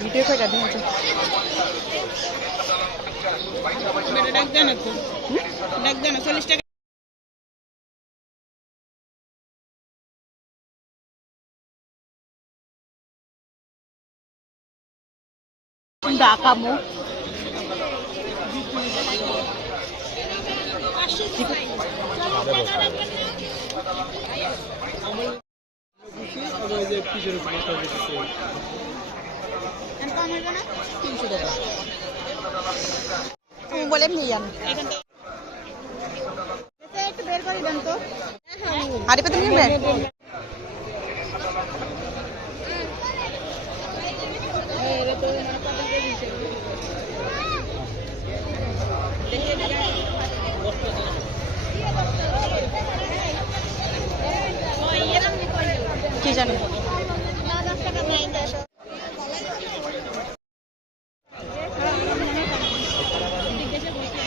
Video করে কাটি আছে ডাক দেন ডাক চল্লিশ টাকা ডাকামো। কম হইবে না তিনশো টাকা। বলে এমনি যান। এখান থেকে একটু বের করে দেন তো। হাড়ি পেতে নিবেন কি জানি?